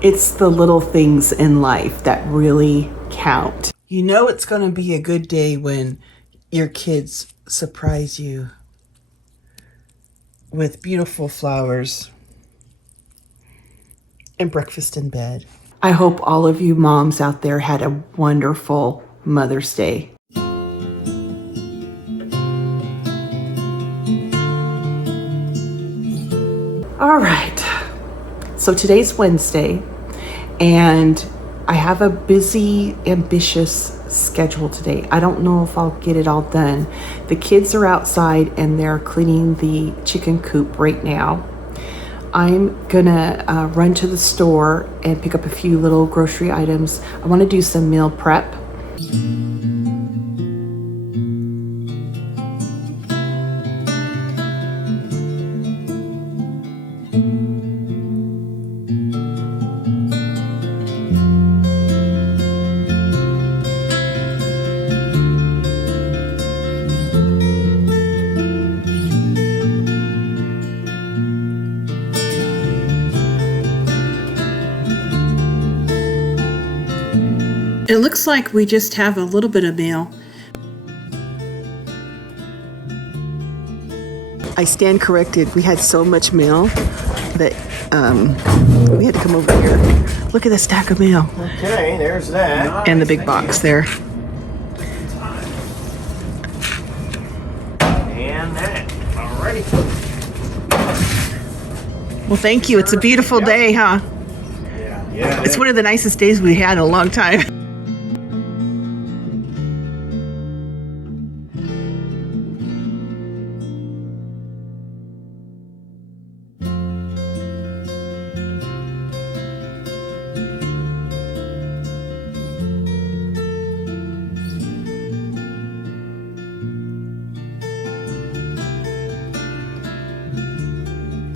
It's the little things in life that really count. You know it's going to be a good day when your kids surprise you with beautiful flowers and breakfast in bed. I hope all of you moms out there had a wonderful Mother's Day. All right, so today's Wednesday, and I have a busy, ambitious schedule today. I don't know if I'll get it all done. The kids are outside and they're cleaning the chicken coop right now. I'm gonna run to the store and pick up a few little grocery items. I want to do some meal prep. It looks like we just have a little bit of mail. I stand corrected. We had so much mail that we had to come over here. Look at the stack of mail. Okay, there's that. And the big box there. And that. Alrighty. Well, thank you. It's a beautiful day, huh? Yeah. It's one of the nicest days we had in a long time.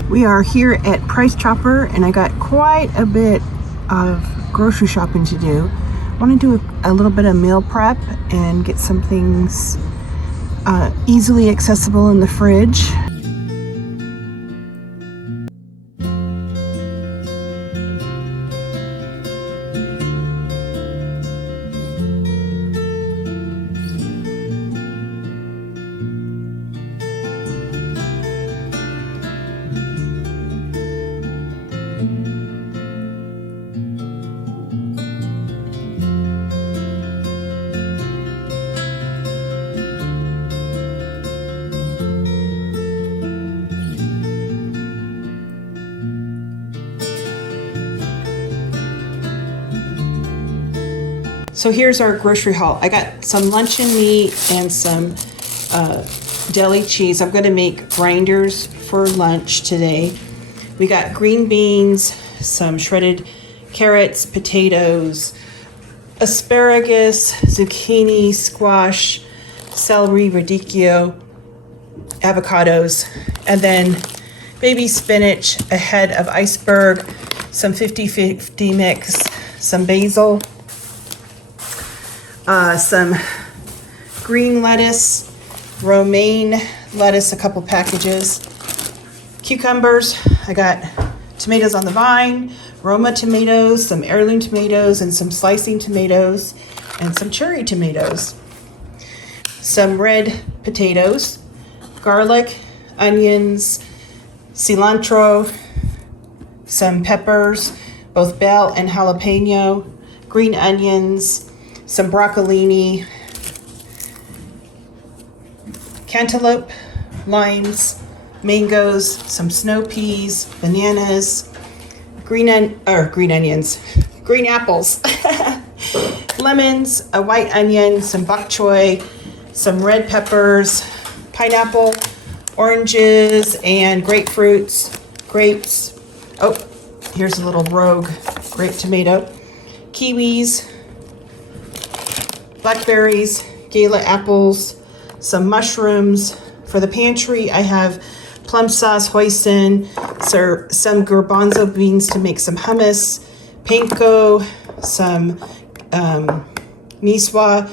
We are here at Price Chopper, and I got quite a bit of grocery shopping to do. I want to do a little bit of meal prep and get some things easily accessible in the fridge. So here's our grocery haul. I got some luncheon meat and some deli cheese. I'm going to make grinders for lunch today. We got green beans, some shredded carrots, potatoes, asparagus, zucchini, squash, celery, radicchio, avocados, and then baby spinach, a head of iceberg, some 50-50 mix, some basil, some green lettuce, romaine lettuce, a couple packages, cucumbers. I got tomatoes on the vine, Roma tomatoes, some heirloom tomatoes, and some slicing tomatoes, and some cherry tomatoes. Some red potatoes, garlic, onions, cilantro, some peppers, both bell and jalapeno, green onions, some broccolini, cantaloupe, limes, mangoes, some snow peas, bananas, green apples, lemons, a white onion, some bok choy, some red peppers, pineapple, oranges, and grapefruits, grapes. Oh, here's a little rogue grape tomato, kiwis, blackberries, gala apples, some mushrooms. For the pantry, I have plum sauce, hoisin, some garbanzo beans to make some hummus, panko, some niswa,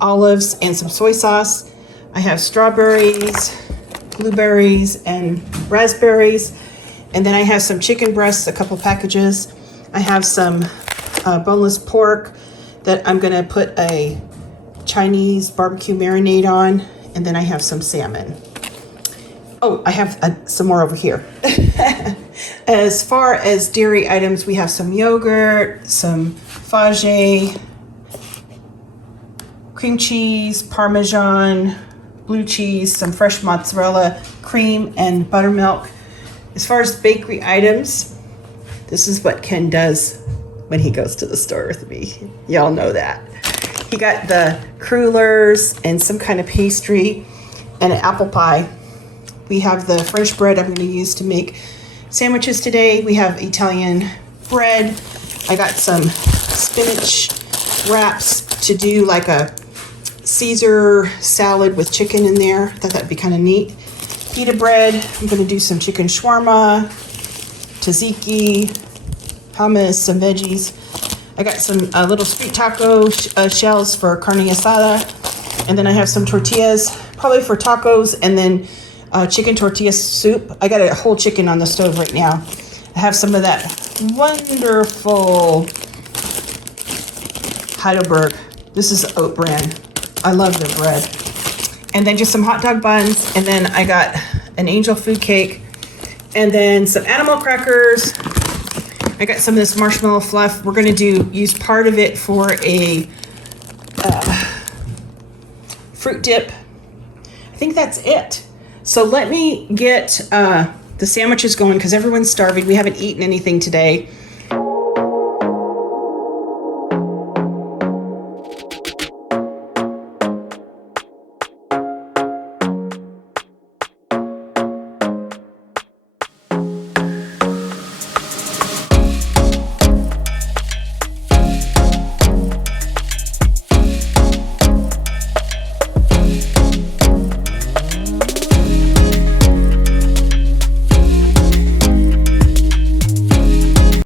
olives, and some soy sauce. I have strawberries, blueberries, and raspberries. And then I have some chicken breasts, a couple packages, I have some boneless pork that I'm gonna put a Chinese barbecue marinade on, and then I have some salmon. Oh, I have some more over here. As far as dairy items, we have some yogurt, some fage, cream cheese, Parmesan, blue cheese, some fresh mozzarella, cream, and buttermilk. As far as bakery items, this is what Ken does when he goes to the store with me. Y'all know that. He got the crullers and some kind of pastry and an apple pie. We have the French bread I'm going to use to make sandwiches today. We have Italian bread. I got some spinach wraps to do like a Caesar salad with chicken in there. I thought that'd be kind of neat. Pita bread. I'm going to do some chicken shawarma, tzatziki, hummus, some veggies. I got some little street taco shells for carne asada. And then I have some tortillas, probably for tacos, and then chicken tortilla soup. I got a whole chicken on the stove right now. I have some of that wonderful Heidelberg. This is oat bran. I love their bread. And then just some hot dog buns. And then I got an angel food cake. And then some animal crackers. I got some of this marshmallow fluff. We're going to use part of it for a fruit dip. I think that's it. So let me get the sandwiches going because everyone's starving. We haven't eaten anything today.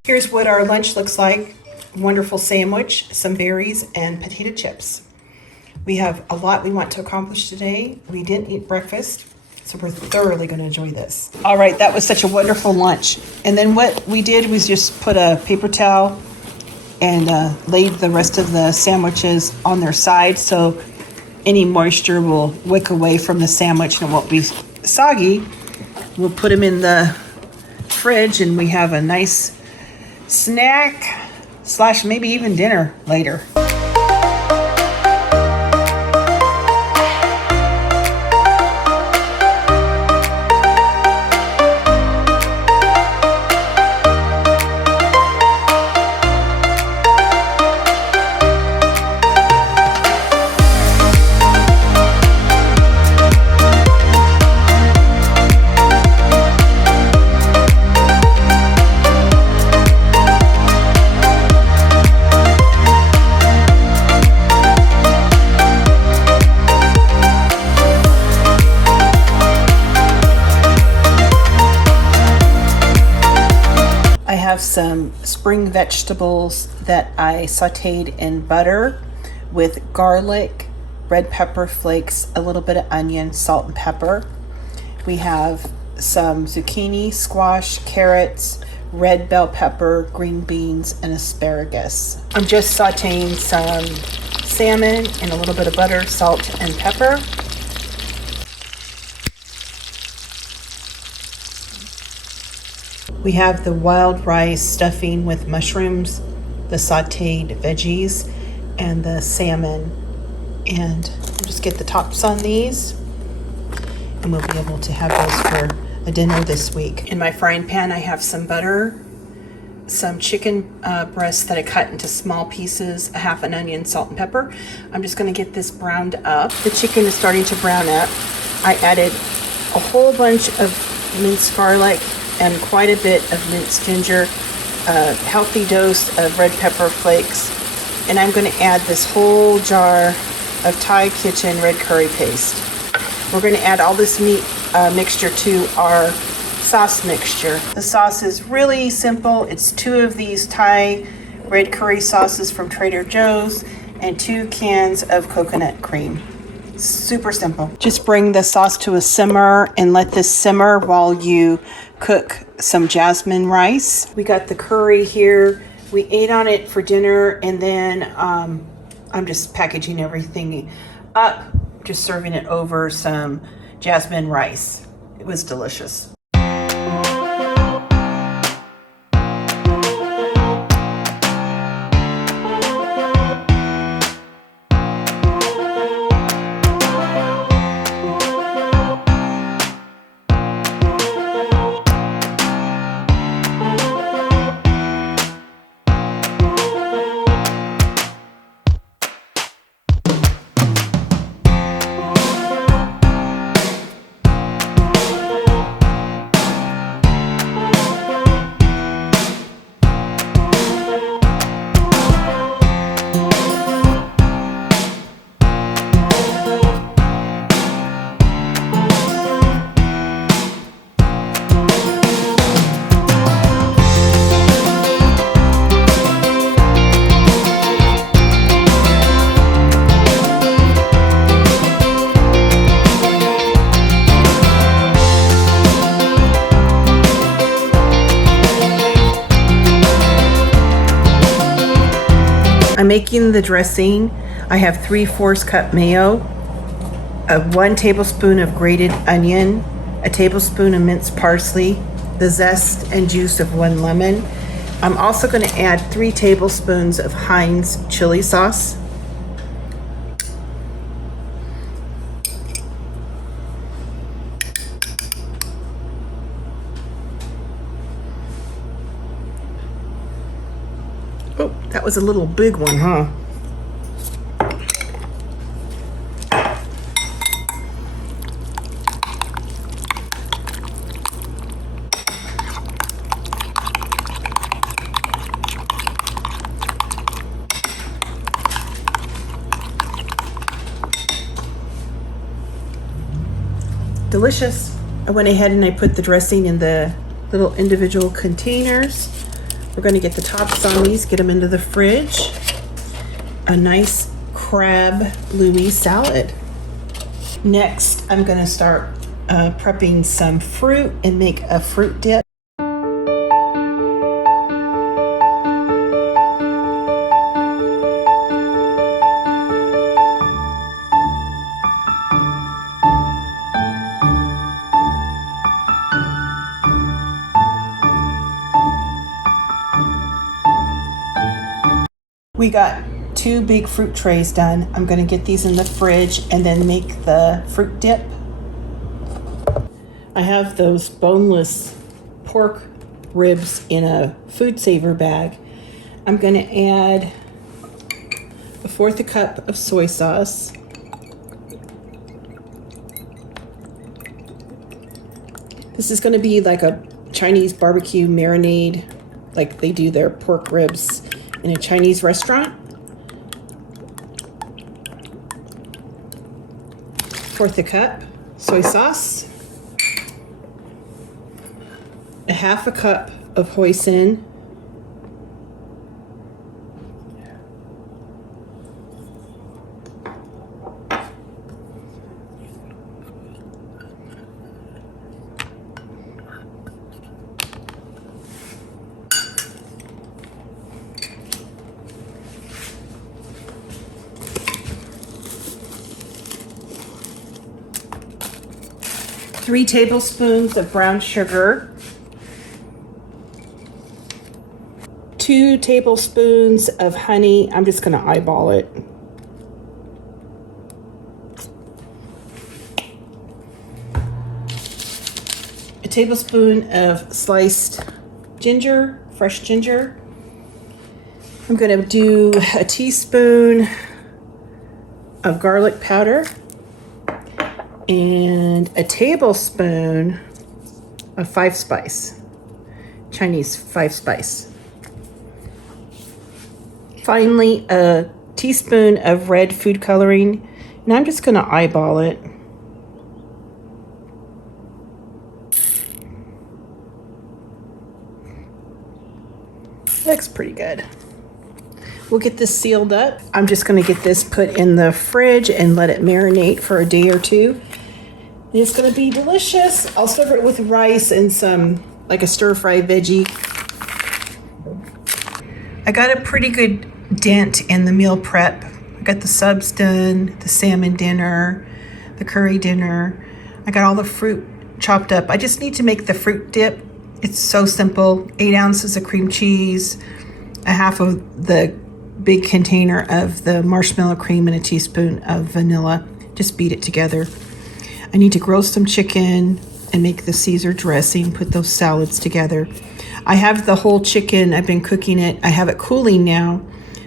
Here's what our lunch looks like. Wonderful sandwich, some berries, and potato chips. We have a lot we want to accomplish today. We didn't eat breakfast, so we're thoroughly going to enjoy this. All right, that was such a wonderful lunch. And then what we did was just put a paper towel and laid the rest of the sandwiches on their side so any moisture will wick away from the sandwich and it won't be soggy. We'll put them in the fridge and we have a nice snack / maybe even dinner later. I have some spring vegetables that I sauteed in butter with garlic, red pepper flakes, a little bit of onion, salt and pepper. We have some zucchini, squash, carrots, red bell pepper, green beans, and asparagus. I'm just sauteing some salmon in a little bit of butter, salt, and pepper. We have the wild rice stuffing with mushrooms, the sauteed veggies, and the salmon. And we'll just get the tops on these, and we'll be able to have those for a dinner this week. In my frying pan, I have some butter, some chicken breasts that I cut into small pieces, a half an onion, salt, and pepper. I'm just going to get this browned up. The chicken is starting to brown up. I added a whole bunch of minced garlic and quite a bit of minced ginger, a healthy dose of red pepper flakes, and I'm going to add this whole jar of Thai kitchen red curry paste. We're going to add all this meat mixture to our sauce mixture. The sauce is really simple. It's 2 of these Thai red curry sauces from Trader Joe's and 2 cans of coconut cream. Super simple. Just bring the sauce to a simmer and let this simmer while you cook some jasmine rice. We got the curry here We ate on it for dinner, and then I'm just packaging everything up, just serving it over some jasmine rice. It was delicious. I'm making the dressing. I have 3/4 cup mayo, 1 tablespoon of grated onion, a tablespoon of minced parsley, the zest and juice of 1 lemon. I'm also going to add 3 tablespoons of Heinz chili sauce. Oh, that was a little big one, huh? Delicious. I went ahead and I put the dressing in the little individual containers. We're going to get the tops on these, get them into the fridge. A nice crab Louie salad. Next, I'm going to start prepping some fruit and make a fruit dip. We got 2 big fruit trays done. I'm going to get these in the fridge and then make the fruit dip. I have those boneless pork ribs in a food saver bag. I'm going to add 1/4 cup of soy sauce. This is going to be like a Chinese barbecue marinade, like they do their pork ribs in a Chinese restaurant. 1/4 cup soy sauce, 1/2 cup of hoisin, three tablespoons of brown sugar, 2 tablespoons of honey. I'm just going to eyeball it. A tablespoon of sliced ginger, fresh ginger. I'm going to do a teaspoon of garlic powder and a tablespoon of 5-spice, Chinese 5-spice. Finally, a teaspoon of red food coloring, and I'm just going to eyeball it. Looks pretty good. We'll get this sealed up. I'm just going to get this put in the fridge and let it marinate for a day or two. It's going to be delicious. I'll serve it with rice and some, like a stir-fry veggie. I got a pretty good dent in the meal prep. I got the subs done, the salmon dinner, the curry dinner. I got all the fruit chopped up. I just need to make the fruit dip. It's so simple. 8 ounces of cream cheese, a half of the big container of the marshmallow cream, and a teaspoon of vanilla. Just beat it together. I need to grill some chicken and make the Caesar dressing, put those salads together. I have the whole chicken. I've been cooking it. I have it cooling now,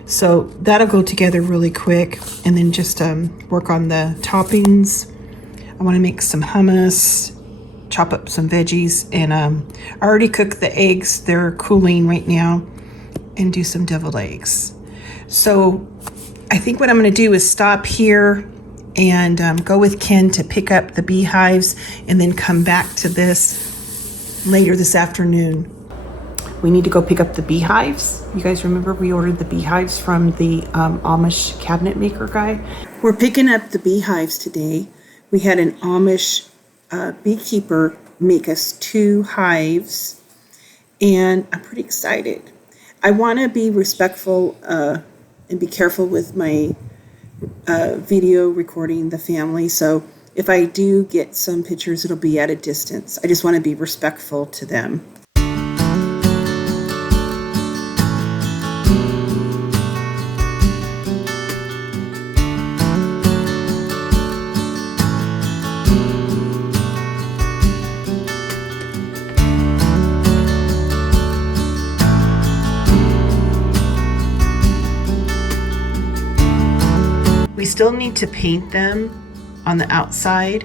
so that'll go together really quick. And then just work on the toppings. I want to make some hummus, chop up some veggies, and I already cooked the eggs. They're cooling right now, and do some deviled eggs. So I think what I'm going to do is stop here and go with Ken to pick up the beehives, and then come back to this later this afternoon. We need to go pick up the beehives. You guys remember we ordered the beehives from the Amish cabinet maker guy? We're picking up the beehives today. We had an Amish beekeeper make us 2 hives, and I'm pretty excited. I want to be respectful and be careful with my video recording the family. So if I do get some pictures, it'll be at a distance. I just want to be respectful to them. We still need to paint them on the outside,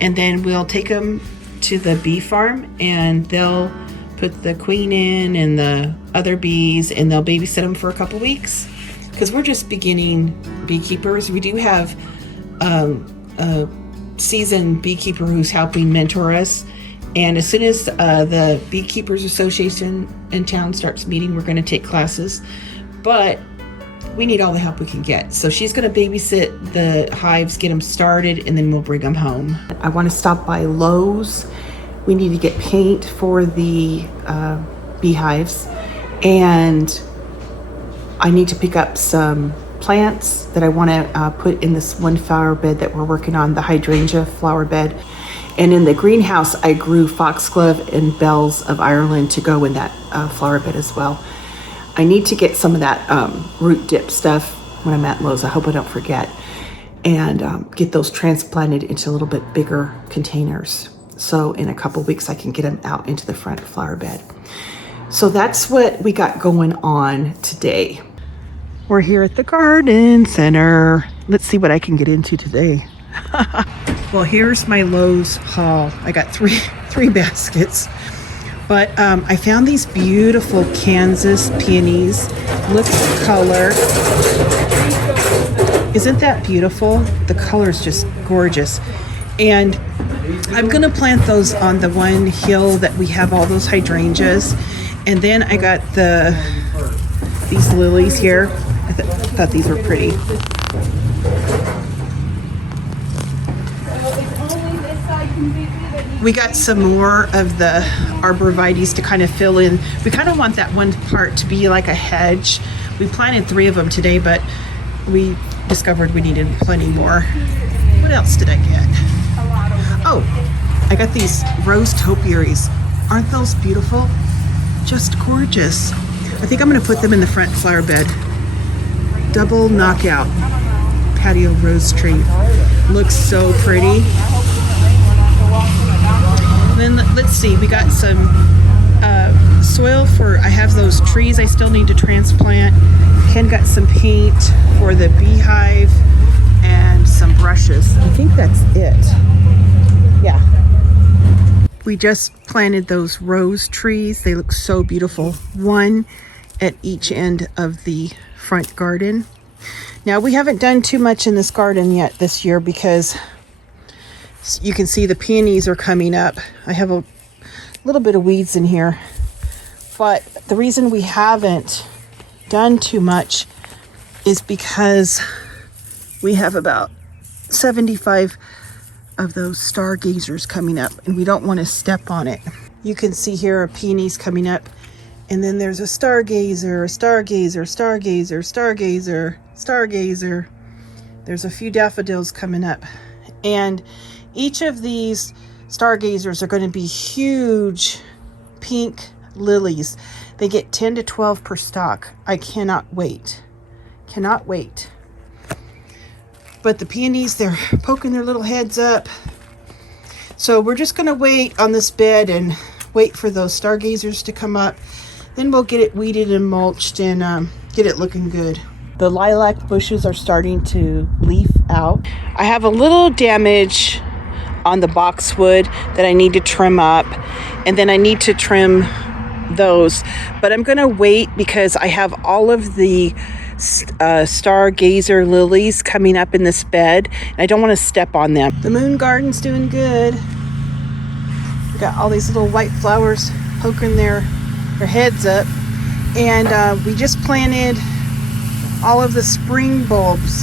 and then we'll take them to the bee farm, and they'll put the queen in and the other bees, and they'll babysit them for a couple weeks, because we're just beginning beekeepers. We do have a seasoned beekeeper who's helping mentor us, and as soon as the Beekeepers Association in town starts meeting, we're going to take classes, but we need all the help we can get. So she's going to babysit the hives, get them started, and then we'll bring them home. I want to stop by Lowe's. We need to get paint for the beehives, and I need to pick up some plants that I want to put in this one flower bed that we're working on, the hydrangea flower bed. And in the greenhouse, I grew foxglove and bells of Ireland to go in that flower bed as well. I need to get some of that root dip stuff when I'm at Lowe's. I hope I don't forget. And get those transplanted into a little bit bigger containers. So in a couple weeks, I can get them out into the front flower bed. So that's what we got going on today. We're here at the garden center. Let's see what I can get into today. Well, here's my Lowe's haul. I got three baskets. But I found these beautiful Kansas peonies. Look at the color. Isn't that beautiful? The color is just gorgeous. And I'm going to plant those on the one hill that we have all those hydrangeas. And then I got these lilies here. I thought these were pretty. We got some more of the arborvitaes to kind of fill in. We kind of want that one part to be like a hedge. We planted 3 of them today, but we discovered we needed plenty more. What else did I get? Oh, I got these rose topiaries. Aren't those beautiful? Just gorgeous. I think I'm going to put them in the front flower bed. Double knockout patio rose tree. Looks so pretty. Then let's see, we got some soil for, I have those trees I still need to transplant. Ken got some paint for the beehive and some brushes. I think that's it. Yeah. We just planted those rose trees. They look so beautiful. One at each end of the front garden. Now we haven't done too much in this garden yet this year because you can see the peonies are coming up. I have a little bit of weeds in here. But the reason we haven't done too much is because we have about 75 of those stargazers coming up, and we don't want to step on it. You can see here our peonies coming up, And then there's a stargazer, stargazer, stargazer, stargazer, stargazer. There's a few daffodils coming up. And each of these stargazers are going to be huge pink lilies. They get 10 to 12 per stalk. I cannot wait. Cannot wait. But the peonies, they're poking their little heads up. So we're just going to wait on this bed and wait for those stargazers to come up. Then we'll get it weeded and mulched and get it looking good. The lilac bushes are starting to leaf out. I have a little damage on the boxwood that I need to trim up, and then I need to trim those. But I'm going to wait because I have all of the stargazer lilies coming up in this bed, and I don't want to step on them. The moon garden's doing good. We got all these little white flowers poking their heads up, and we just planted all of the spring bulbs,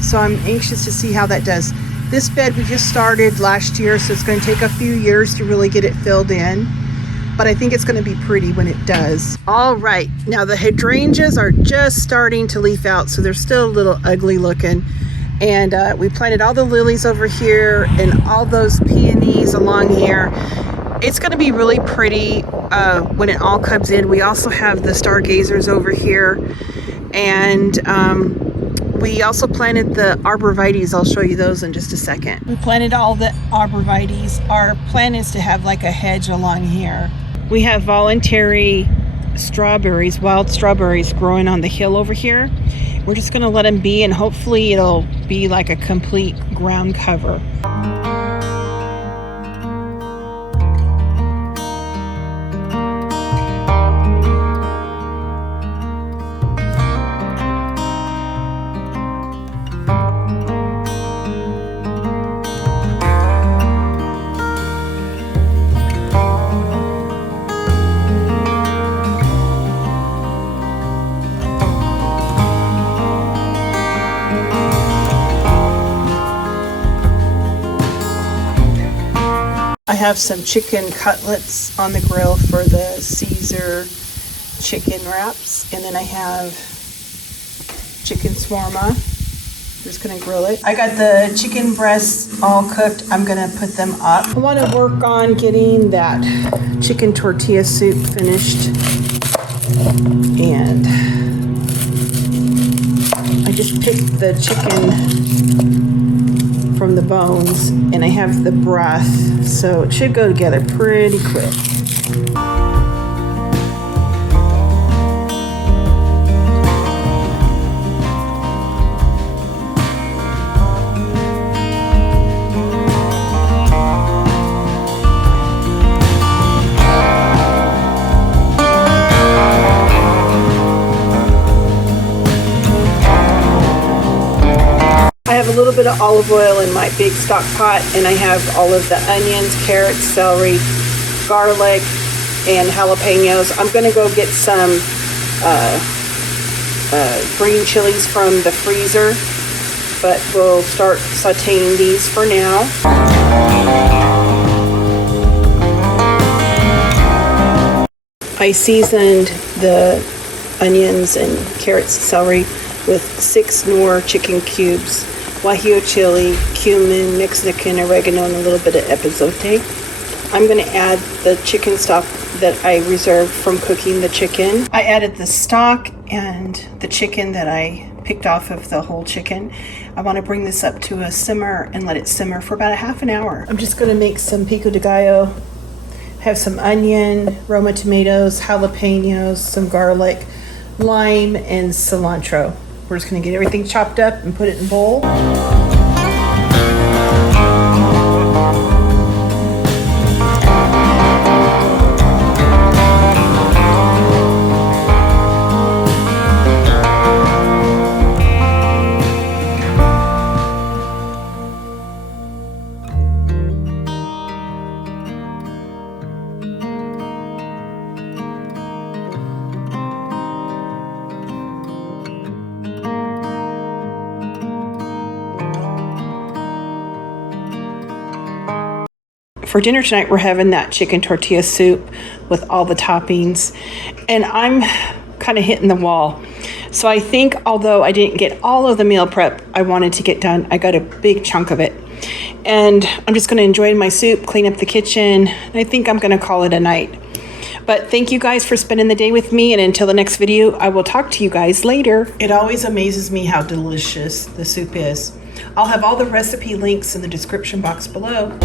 so I'm anxious to see how that does. This bed we just started last year, so it's going to take a few years to really get it filled in, but I think it's going to be pretty when it does. All right, now the hydrangeas are just starting to leaf out, so they're still a little ugly looking. And we planted all the lilies over here and all those peonies along here. It's going to be really pretty when it all comes in. We also have the stargazers over here, and we also planted the arborvitaes. I'll show you those in just a second. We planted all the arborvitaes. Our plan is to have like a hedge along here. We have voluntary strawberries, wild strawberries growing on the hill over here. We're just going to let them be, and hopefully it'll be like a complete ground cover. I have some chicken cutlets on the grill for the Caesar chicken wraps, and then I have chicken shawarma. I'm just gonna grill it. I got the chicken breasts all cooked. I'm gonna put them up. I want to work on getting that chicken tortilla soup finished, and I just picked the chicken from the bones, and I have the broth, so it should go together pretty quick. I have a little bit of olive oil in my big stock pot, and I have all of the onions, carrots, celery, garlic, and jalapenos. I'm going to go get some green chilies from the freezer, but we'll start sauteing these for now. I seasoned the onions and carrots and celery with 6 Knorr chicken cubes, guajillo chili, cumin, Mexican oregano, and a little bit of epazote. I'm going to add the chicken stock that I reserved from cooking the chicken. I added the stock and the chicken that I picked off of the whole chicken. I want to bring this up to a simmer and let it simmer for about a half an hour. I'm just going to make some pico de gallo. I have some onion, Roma tomatoes, jalapenos, some garlic, lime, and cilantro. We're just going to get everything chopped up and put it in a bowl. for dinner tonight, we're having that chicken tortilla soup with all the toppings. And I'm kind of hitting the wall. So I think although I didn't get all of the meal prep I wanted to get done, I got a big chunk of it. And I'm just going to enjoy my soup, clean up the kitchen. And I think I'm going to call it a night. But thank you guys for spending the day with me. And until the next video, I will talk to you guys later. It always amazes me how delicious the soup is. I'll have all the recipe links in the description box below.